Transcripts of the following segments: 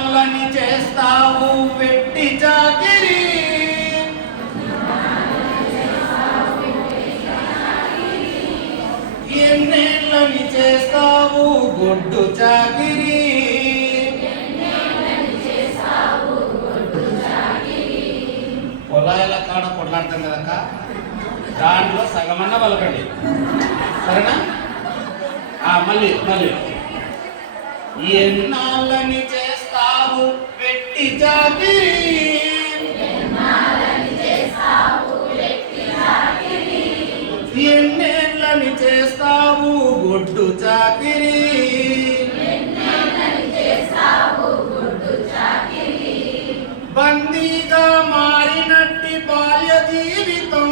ఎన్నాళ్ళని చేస్తావు వెట్టి చాకిరి, ఎన్నేళ్ళని చేస్తావు గొడ్డు చాకిరి. పొలాల కాడ కొట్లాడతాం కదక్క, దాంట్లో సగమన్న పలకండి, సరేనా? మళ్ళీ మళ్ళీ ఎన్నాళ్ళని చేస్తావు వెట్టి చాకిరి, ఎన్నేళ్ళని చేస్తావు గొడ్డు చాకిరి. బందీగా మారినట్టి బాల్య జీవితం,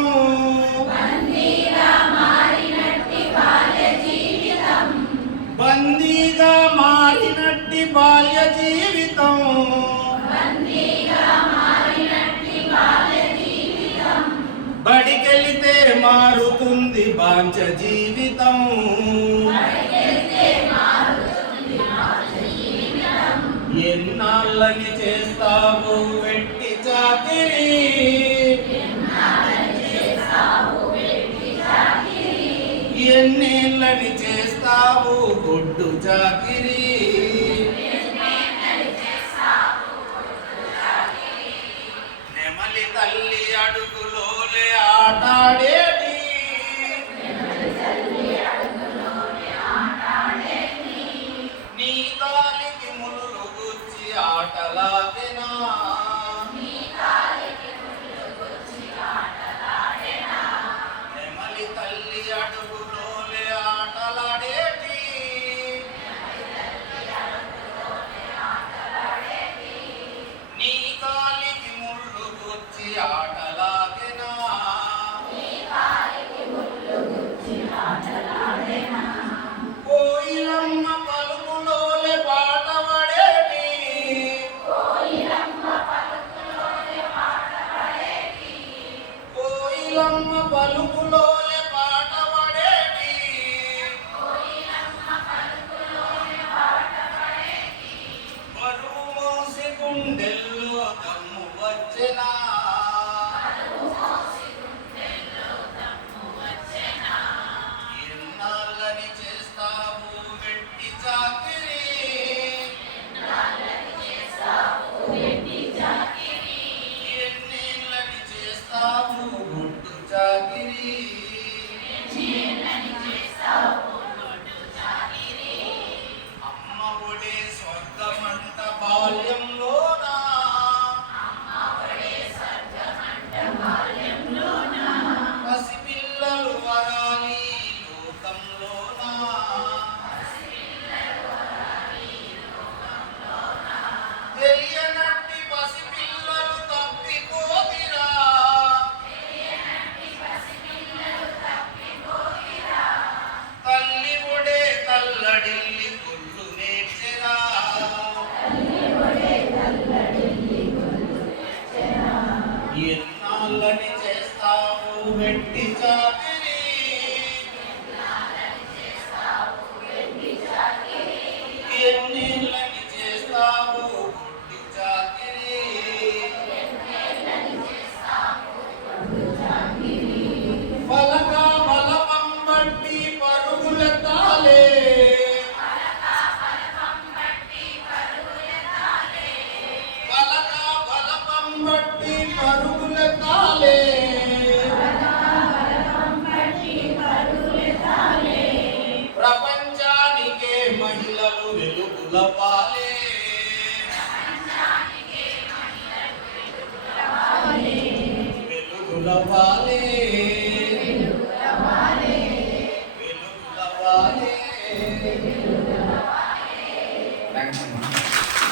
బందీగా మారినట్టి బాల్య జీవితం, బడికెళితే మారుతుంది బాంచ జీవితం. ఎన్నాళ్ళని చేస్తావు వెట్టి చాకిరి, ఎన్నేళ్ళని చేస్తావు గొడ్డు చాకిరి. నెమలి తల్లి అడుగులోలే ఆటాడేటి, నీ కాలికి ముళ్ళు గుచ్చి ఆటలాగెనా, నెమలి తల్లి అడుగులోలే ఆటలాడేటి, నీ కాలికి ముళ్ళు గుచ్చి ఆటలాగెనా. కోయిలమ్మ పలుకులోలే పాట పడేటి, కోయిలమ్మ పలుకులోలే పాట పడేటి, బరువు మోసి గుండెల్లో దమ్ము వచ్చెనా, ఎన్నాళ్ళని చేస్తావు వెట్టి చాకిరి, ఎన్నేళ్ళని చేస్తావు గొడ్డు చాకిరి. అమ్మ ఒడే స్వర్గమంట బాల్యంలోనా, పసిపిల్లలు వరాలి లోకంలోనా, తెలియనట్టి పసిపిల్లలు తప్పిపోతిరా, తల్లి ఒడే తల్లడిల్లి కొల్లు నేర్చెరా, ఎన్నాళ్ళని